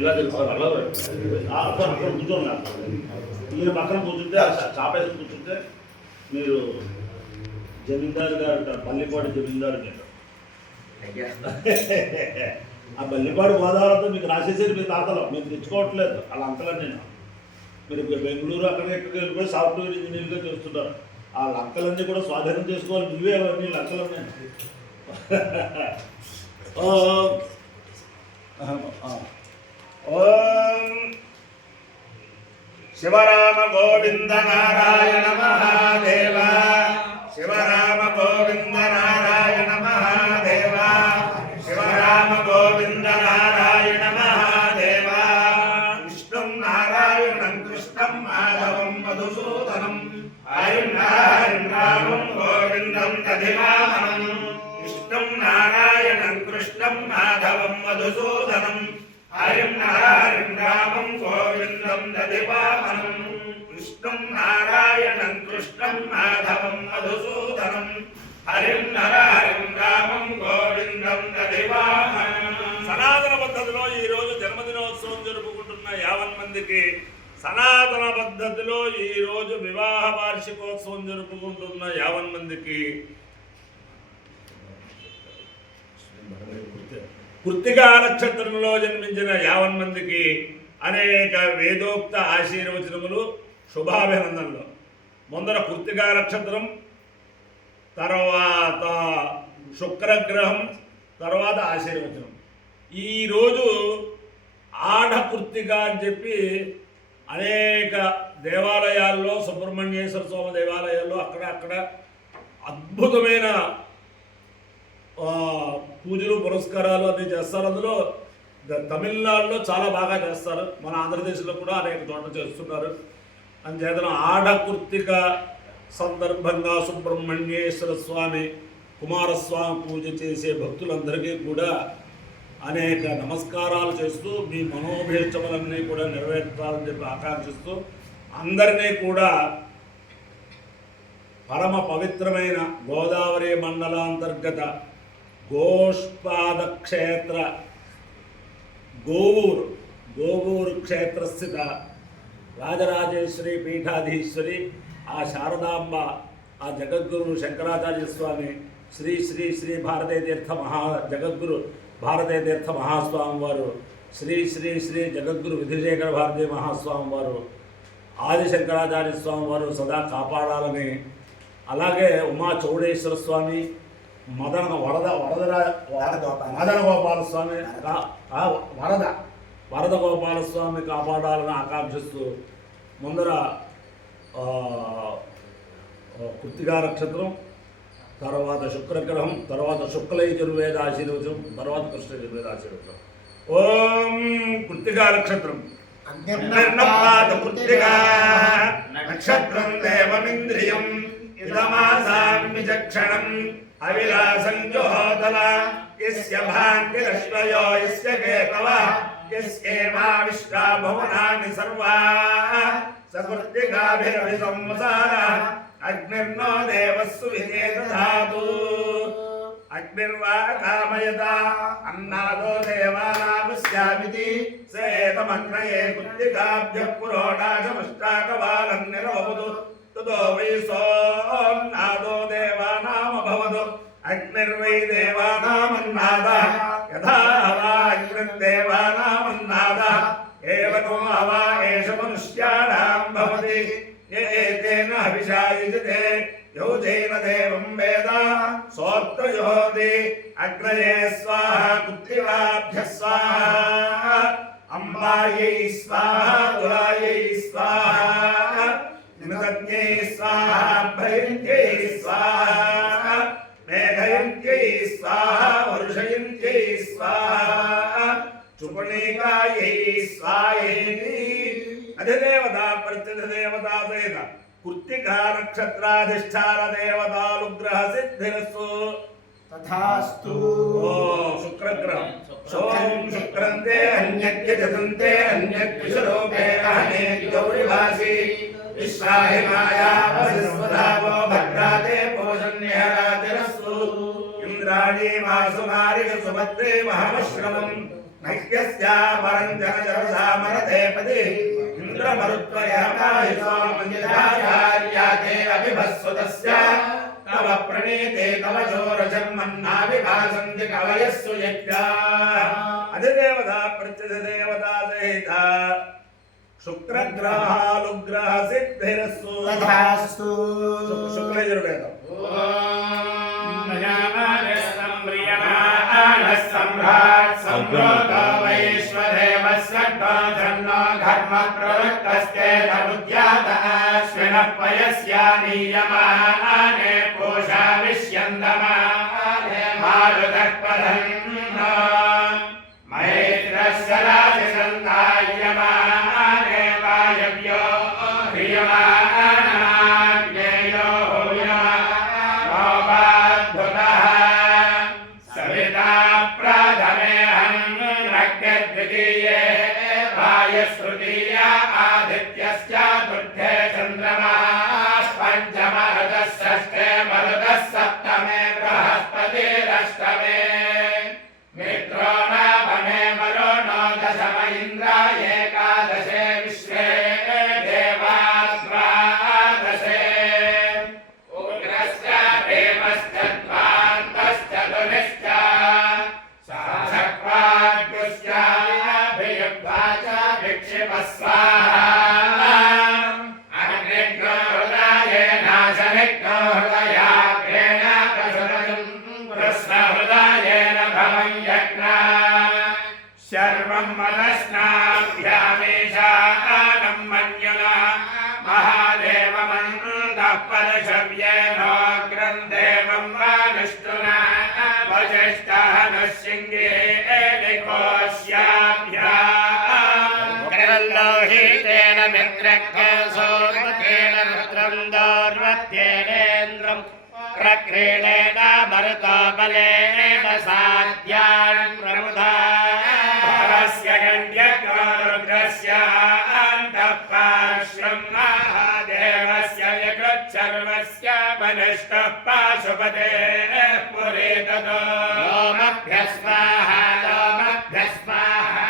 ఇలా తెలుసుకోవాలి. అలా కూర్చోండి. ఈయన పక్కన కూర్చుంటే చాపేసి కూర్చుంటే మీరు జమీందారు గారు, పల్లిపాడు జమీందారు గారు. ఆ పల్లిపాడు గోదావరితో మీకు రాసేసారు మీ తాతలో, మీరు తెచ్చుకోవట్లేదు వాళ్ళ అంకలని. నేను మీరు బెంగళూరు అక్కడ ఎక్కడికి వెళ్ళిపోయి సాఫ్ట్వేర్ ఇంజనీర్గా చేస్తున్నారు. ఆ లంకలన్నీ కూడా స్వాధీనం చేసుకోవాలి. నువ్వే నీ లంకలన్నీ. ఓం శివరామ గోవింద నారాయణ మహాదేవ, శివరామ గోవింద నారాయణ మహాదేవ, శివరామ గోవింద నారాయణ మహాదేవ. కృష్ణం నారాయణం కృష్ణం మాధవం మధుసూదనం, హరిం రామం గోవిందం దధివామనం. కృష్ణం నారాయణం కృష్ణం మాధవం మధుసూదనం, హరిం రామం గోవిందం దధివామనం. కృష్ణం నారాయణం కృష్ణం మాధవం మధుసూదనం, హరిం రామం గోవిందం దధివామనం. సనాతన పద్ధతిలో ఈరోజు జన్మదినోత్సవం జరుపుకుంటున్న 50 మందికి, సనాతన పద్ధతిలో ఈరోజు వివాహ వార్షికోత్సవం జరుపుకుంటున్న 50 మందికి, కృత్తికా నక్షత్రంలో జన్మించిన 50 మందికి అనేక వేదోక్త ఆశీర్వచనములు, శుభాభినందనలు. ముందర కృత్తికా నక్షత్రం, తర్వాత శుక్రగ్రహం, తర్వాత ఆశీర్వచనం. ఈరోజు ఆఢ కృత్తిక అని చెప్పి అనేక దేవాలయాల్లో, సుబ్రహ్మణ్యేశ్వర స్వామి దేవాలయాల్లో అక్కడ అద్భుతమైన పూజలు పురస్కారాలు అన్నీ చేస్తారు. అందులో తమిళనాడులో చాలా బాగా చేస్తారు, మన ఆంధ్రప్రదేశ్లో కూడా అనేక చోట్ల చేస్తున్నారు. అంచేతన ఆఢ కృత్తిక సందర్భంగా సుబ్రహ్మణ్యేశ్వర స్వామి, కుమారస్వామి పూజ చేసే భక్తులందరికీ కూడా అనేక నమస్కారాలు చేస్తూ మీ మనోభీష్టములన్నీ కూడా నెరవేర్చాలని చెప్పి ఆకాంక్షిస్తూ అందరినీ కూడా పరమ పవిత్రమైన గోదావరి మండలాంతర్గత గోష్పాద క్షేత్ర గోవూరు క్షేత్రస్థిత రాజరాజేశ్వరి పీఠాధీశ్వరి ఆ శారదాంబ, ఆ జగద్గురు శంకరాచార్య స్వామి, శ్రీ శ్రీ శ్రీ భారతీయ తీర్థ జగద్గురు భారతీయ తీర్థ మహాస్వామి వారు, శ్రీ శ్రీ శ్రీ జగద్గురు విధిశేఖర భారతీయ మహాస్వామి వారు, ఆది శంకరాచార్య స్వామి వారు సదా కాపాడాలని, అలాగే ఉమా చౌడేశ్వర స్వామి, మదన గోపాల స్వామి, వరద గోపాల స్వామి కాపాడాలని ఆకాంక్షిస్తూ ముందర కృత్తికా నక్షత్రం, తర్వాత శుక్రగ్రహం, తర్వాత శుక్ల యజుర్వేద ఆశీర్వచనం, తర్వాత కృష్ణ యజుర్వేద ఆశీర్వచనం. ఓం కృత్తికా నక్షత్రం కృత్తికా నక్షత్రం దేవమింద్రియం ఇదమాసామ్యజక్షణం అవిలాసం జోహోతల యస్య భాంతిరశ్వయో యస్య కేతవ యస్యేమా విశ్వా భువనాని సర్వా సకృత్తికాభిరభిసంసార అగ్నిర్నో దేవస్సు విజేదధాతు. అగ్నిర్వా కామయత అన్నాదో దేవానామస్యామితి సేతమగ్నయే కృత్తికాభ్యః పురోడాశమష్టాకవాలం నిరోధు తతో వై సోన్నాదో దేవానామభవదు. అగ్నిర్వై దేవానామన్నాదః యథా వా అగ్నిర్దేవానామన్నాదః ఏవతో అవా ఏష మనుష్యాణాం భవతి. ఏతేన హవిషాయుజతే యోజేన దేవం వేద సోత్రయోతి. అగ్నయే స్వాహ కృత్తికాభ్యః స్వాహ, అంబాయై స్వాహ, తులాయై స్వాహ, నిమతజ్ఞై స్వాహ, భయంత్యై స్వాహ, మేఘయంత్యై స్వాహ, వర్షయంత్యై స్వాహ, చుపణీకాయై స్వాహేతి. అధిదేవత ప్రత్యధిదేవతా సహిత కృత్తికా నక్షత్రాధిష్టాన దేవతానుగ్రహ సిద్ధిరస్తు. తథాస్తు. శుక్రగ్రహం సోం శుక్రంతే అన్యజ్ఞజతంతే అన్యద్విషరూపే అహనే గౌరివాసి విశ్వాహిమాయా వసిస్వధావో భద్రాతే పోషణ్యరాతిరస్తు. ఇంద్రాణీ వాసుమారిక సుభద్రే మహమశ్రమం मह्यस्या परञ्जनजरसामरते पति इन्द्रमरुत्वयमाहि सोमञ्जलाचार्याते अभिभस्वतस्य तव प्रणीते तव शोरजन्मन्नाविभासन्ति कवयस्सु यज्ञाः अधिदेवता प्रत्यधिदेवता सहित शुक्रग्रहालुग्रह सिद्धिरस्तु तथास्तु शुक्लयजुर्वेदम् सम्राट् सम्रोतो वैश्वदेवस्य धन्नो धर्म प्रवृत्तस्ते तमुद्यातः श्विनः पयस्यानीयमाने पूषा विश्यन्दमाने मारुतः पदन्नो मैत्रस्य राजसन्धायमाने वायव्यो ह्रियमानाग्नेयो हूयमानोपाद्भुतः सविता प्रथमेऽहं नग्नद्वितीये वायुस्तृतीया आदित्यश्चतुर्थे चन्द्रमाः पञ्चमः षष्ठे मरुतः सप्तमे बृहस्पतिरष्टमे मित्रो नवमे वरुणो दशम इन्द्र एकादशे विश्वे देवा द्वादशे उग्रश्च देवश्च द्वान्तश्च धनुश्च साधक्वाद्गुश्चाभियुक्ता च विक्षिपः स्वाहा अग्निग्नो हृदयेनाशनिग्नो हृदयाग्रेण प्रसुरजम् कृष्णहृदयेन भवं यज्ञा सर्वं मनस्नाभ्यामेषानं मन्युना महादेवमन्दः परशव्येनोऽग्रं देवं वानुष्टुना वसिष्ठः नृसिंहेलिकोऽस्याभ्याम् मित्रक्षसोमतेन रुद्रं दौर्वत्येनेन्द्रं प्रक्रीडेन मरुतो बलेन साध्यान् प्रमुदा भवस्य गण्ड्यग्नो रुद्रस्य अन्तःपार्श्वं महादेवस्य यकृच्छर्वस्य मनिष्ठः पाशुपतेः पुरे ततो लोमभ्यः स्वाहा लोमभ्यः स्वाहा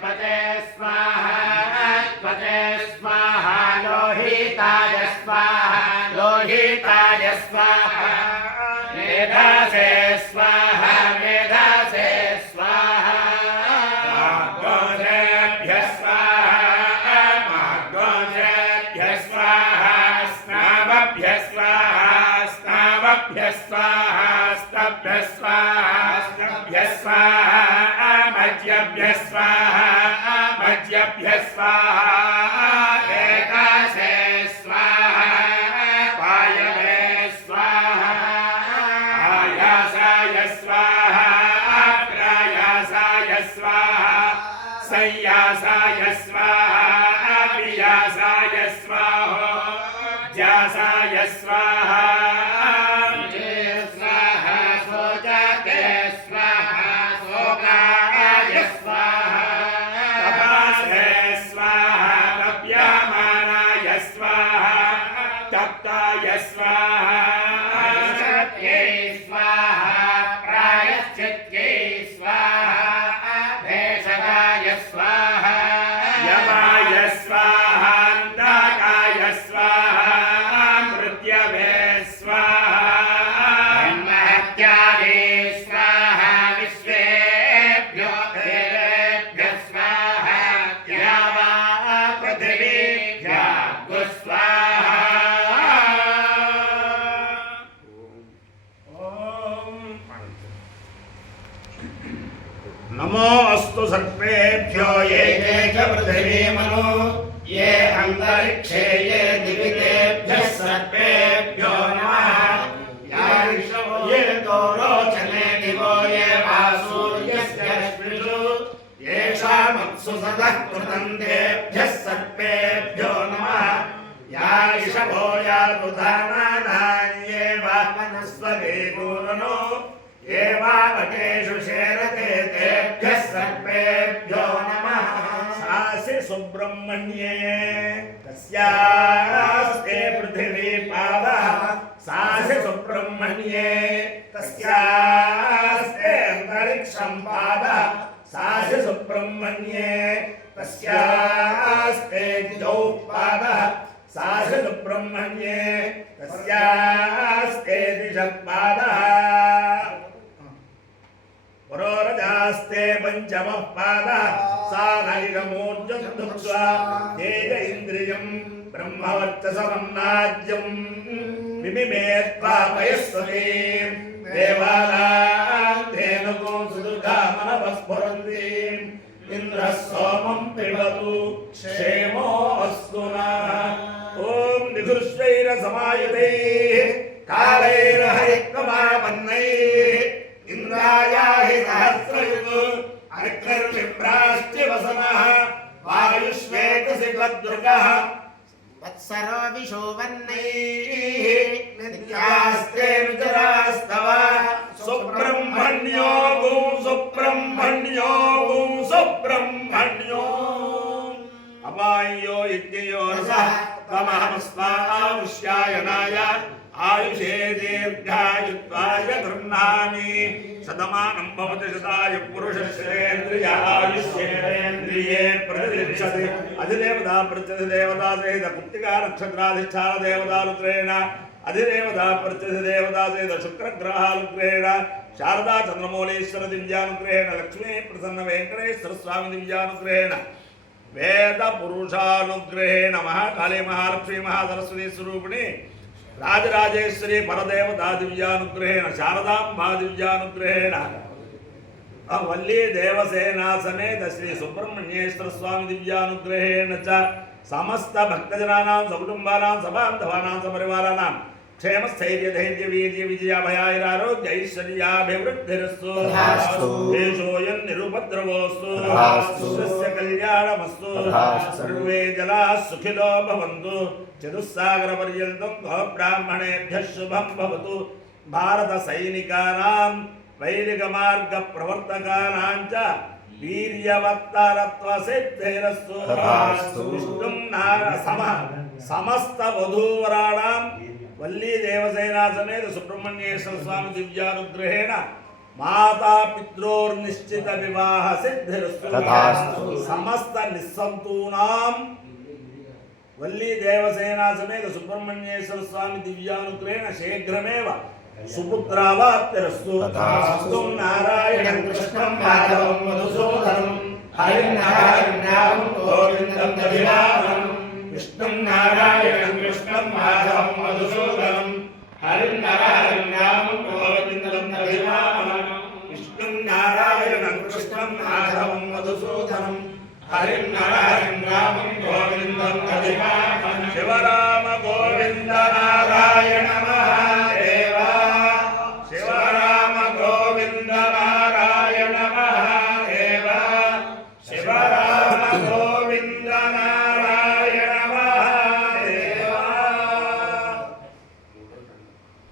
त्वते स्वाहा त्वते स्वाहा लोहिताय स्वाहा लोहिताय स्वाहा मेधासे स्वाहा मेधासे स्वाहा मार्गोजेभ्यः स्वाहा मार्गोजेभ्यः स्वाहा स्नावभ्यः स्वाहा स्नावभ्यः स्वाहा स्तभ्यः स्वाहा स्तभ्यः स्वाहा मज्यभ्यः स्वाहा मज्यभ्यः स्वाहा एकासे स्वाहा पायवे स्वाहा आयासाय स्वाहा प्रयासाय स्वाहा संयासाय स्वाहा पियासाय स्वाहा ज्यासाय स्वाहा स्वाहा सोजाते स्वाहा सोगाय स्वाहा तपासे स्वाहा तप्यमानाय स्वाहा तप्ताय स्वाहा शक्त्यै स्वाहा प्रायश्चित्यै स्वाहा भेषजाय स्वाहा यमाय स्वाहा अन्धकाय स्वाहा मृत्यवे स्वाहा ब्रह्महत्यादे स्वाहा विश्वेभ्यो देवेभ्यः स्वाहा या वा पृथिवीभ्यः स्वाहा नमो अस्तु सर्पेभ्यो ये च पृथिवी मनो ये अन्तरिक्षे ये दिवितेभ्यः सर्पेभ्यो नमः ये दोरोचने दिवो ये वासूर्यस्य रश्मिषु येषामप्सु सदः कृतन्तेभ्यः सर्पेभ्यो नमः या ऋषभो या रुधानानान्ये वा वनस्पते पूर्णो ये वावकेषु शेरते तेभ्यः सर्पेभ्यो नमः सासि सुब्रह्मण्ये तस्यास्ते पृथिवी पादः सासि सुब्रह्मण्ये तस्यास्ते अन्तरिक्षं पादः सासि सुब्रह्मण्ये तस्यास्ते द्वौ पादः साधु सुब्रह्मण्ये तस्यास्ते द्विषत्पादः पुरोरजास्ते पंचमः पादः सा नैरमूर्जन्धुक्त्वा तेज इन्द्रियम् ब्रह्मवर्चसमन्नाज्यम् विमिमे त्वापयस्वतीम् देवानां धेनुको सुदुर्गामनवस्फुरन्तीम् इन्द्रः सोमं पिबतु क्षेमो अस्तु नः ॐ निधुर्श्वैरसमायुतैः कालैर्हरिक्कमापन्नैः इन्द्रायाहि सहस्रयुग् अर्कर्विप्राश्च वसनः वायुश्वेतसिकद्रुगः वत्सरो विशोवन्नैः नित्यास्ते विचरास्तव सुब्रह्मण्यो गुं सुब्रह्मण्यो गुं सुब्रह्मण्यो अपायो इत्ययो रसः त्वमहमस्माविश्यायनाय आयुषे दीर्घायुत्वाय गृह्णामि शतमानं भवति शताय पुरुषश्रेन्द्रिय आयुष्येन्द्रिये प्रतिष्ठति अधिदेवता प्रत्यधिदेवता सहित कुत्तिका नक्षत्राधिष्ठान देवता रुद्रेण अधिदेवता प्रत्यधिदेवता सहित शुक्रग्रहानुग्रहेण शारदा चंद्रमौलेश्वर दिव्यानुग्रहेण लक्ष्मी प्रसन्न वेंकटेश्वर स्वामी दिव्यानुग्रहेण वेद पुरुषानुग्रहेण महाकाली महालक्ष्मी महासरस्वती स्वरूपिणी राजराजेश्वरी परदेवता दिव्यानुग्रहेण शारदांबा दिव्यानुग्रहेण वल्ली देवसेना समेत श्री सुब्रह्मण्येश्वर स्वामी दिव्यानुग्रहेण च समस्त भक्तजनानां सकुटुंबानां सबान्धवानां सपरिवाराणां क्षेम स्थैर्य धैर्य वीर्य विजयाभयारोग्य ऐश्वर्याभिवृद्धिरस्तु देशोऽयं निरुपद्रवोऽस्तु स्वस्य कल्याणमस्तु सर्वे जनाः सुखिनो भवन्तु चतुस्सागरपर्यन्तं गोब्राह्मणेभ्यः शुभं भवतु भारत सैनिकानां वैदिकमार्गप्रवर्तकानां च वीर्यवत्तरत्वसिद्धिरस्तु विष्णुं समस्त वधूवराणां वल्ली देवसेना समेत सुब्रह्मण्येश्वर स्वामी दिव्यानुग्रहेण माता पित्रोर्निश्चित विवाह सिद्धिरस्तु समस्त निस्संतूनां वल्ली देवसेना समेत सुब्रह्मण्येश्वर स्वामी दिव्यानुग्रहेण शीघ्रमेव सुपुत्रावाप्तिरस्तु अस्तु नारायणं कृष्णं माधवं मधुसूदनं हरिं नारायणं गोविन्दं दधिवाहनं विष्णुं नारायणं कृष्णं माधवं मधुसूदनं हरिं नारायणं गोविन्दं दधिवाहनं विष्णुं नारायणं कृष्णं माधवं मधुसूदनं हरिं नारायणं गोविन्दं दधिवाहनं शिवराम गोविन्द नारायण